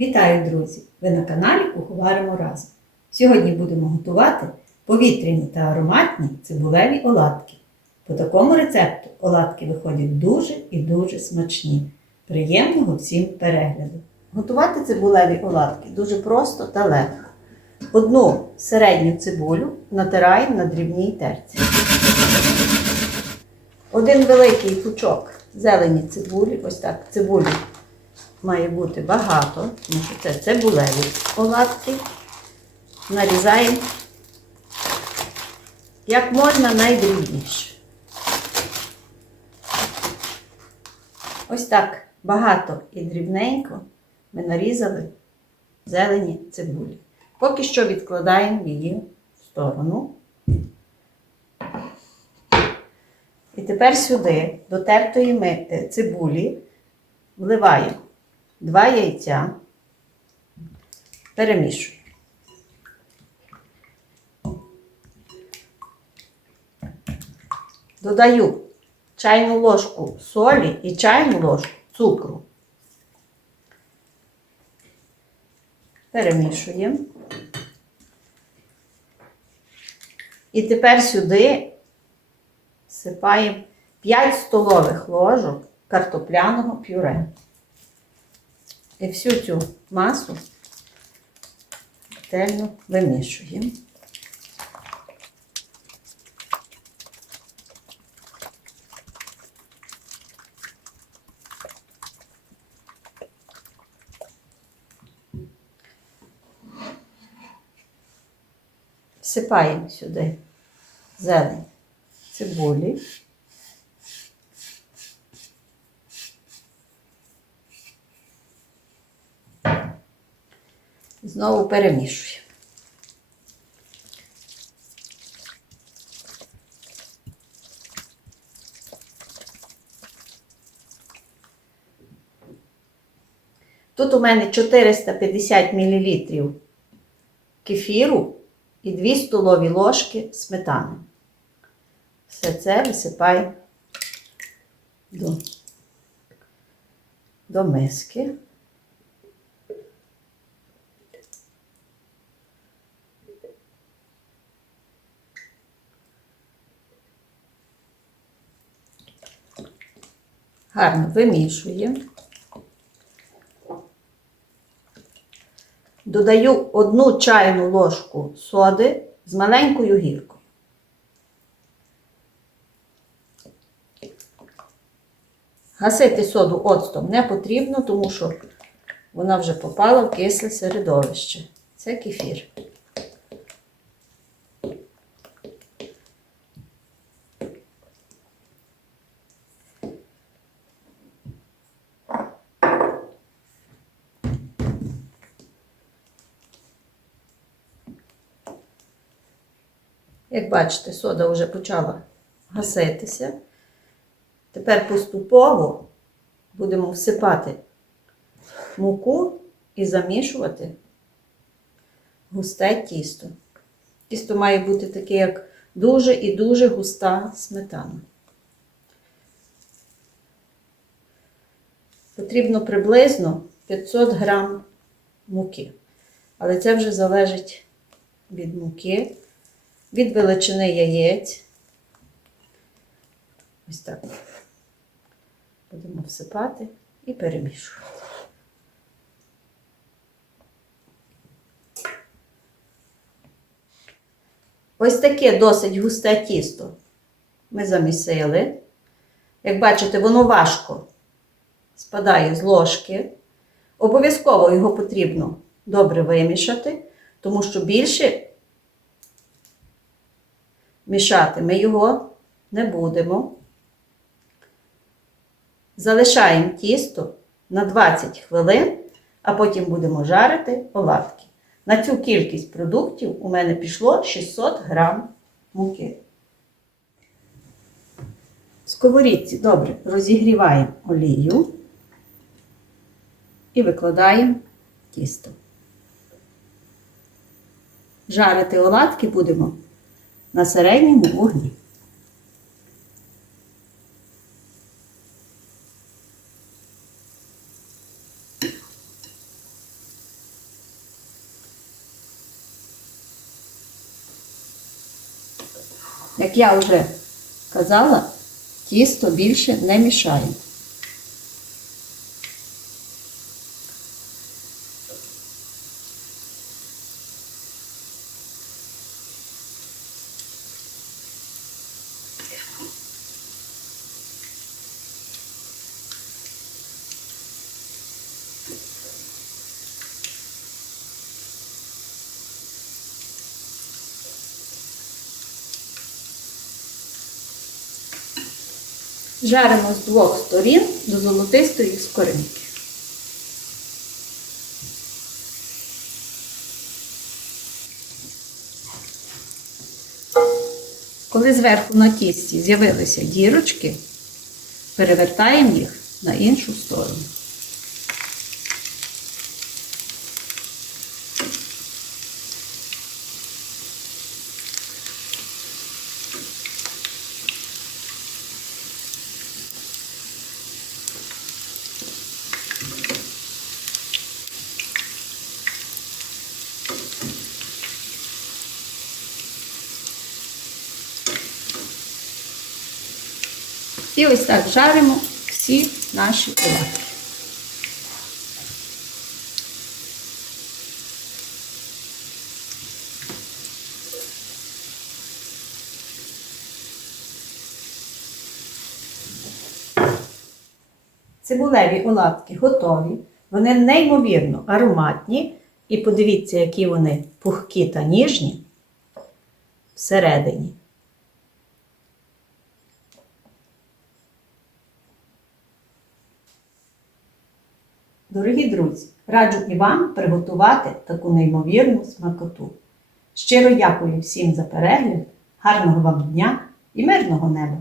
Вітаю, друзі! Ви на каналі Куховаримо разом. Сьогодні будемо готувати повітряні та ароматні цибулеві оладки. По такому рецепту оладки виходять дуже і дуже смачні. Приємного всім перегляду! Готувати цибулеві оладки дуже просто та легко. Одну середню цибулю натираємо на дрібній терці. Один великий пучок зелені цибулі, ось так цибулі має бути багато, тому що це цибулеві оладки. Нарізаємо як можна найдрібніше. Ось так багато і дрібненько ми нарізали зелені цибулі. Поки що відкладаємо її в сторону. І тепер сюди до тертої е, цибулі вливаємо два яйця, перемішуємо. Додаю чайну ложку солі і чайну ложку цукру. Перемішуємо. І тепер сюди всипаємо 5 столових ложок картопляного пюре. І всю цю масу ретельно вимішуємо. Всипаємо сюди зелень цибулі. Знову перемішуємо. Тут у мене 450 мл кефіру і 2 столові ложки сметани. Все це висипаємо до, до миски. Гарно вимішуємо. Додаю одну чайну ложку соди з маленькою гіркою. Гасити соду оцтом не потрібно, тому що вона вже попала в кисле середовище. Це кефір. Як бачите, сода вже почала гаситися. Тепер поступово будемо всипати муку і замішувати густе тісто. Тісто має бути таке, як дуже і дуже густа сметана. Потрібно приблизно 500 грам муки. Але це вже залежить від муки, від величини яєць. Ось так. Будемо всипати і перемішувати. Ось таке досить густе тісто ми замісили. Як бачите, воно важко спадає з ложки. Обов'язково його потрібно добре вимішати, тому що більше мішати ми його не будемо. Залишаємо тісто на 20 хвилин, а потім будемо жарити оладки. На цю кількість продуктів у мене пішло 600 грам муки. В сковорідці добре розігріваємо олію і викладаємо тісто. Жарити оладки будемо на середньому вогні. Як я вже казала, тісто більше не мішаємо. Жаримо з двох сторін до золотистої скоринки. Коли зверху на тісті з'явилися дірочки, перевертаємо їх на іншу сторону. І ось так жаримо всі наші оладки. Цибулеві оладки готові. Вони неймовірно ароматні. І подивіться, які вони пухкі та ніжні всередині. Дорогі друзі, раджу і вам приготувати таку неймовірну смакоту. Щиро дякую всім за перегляд, гарного вам дня і мирного неба!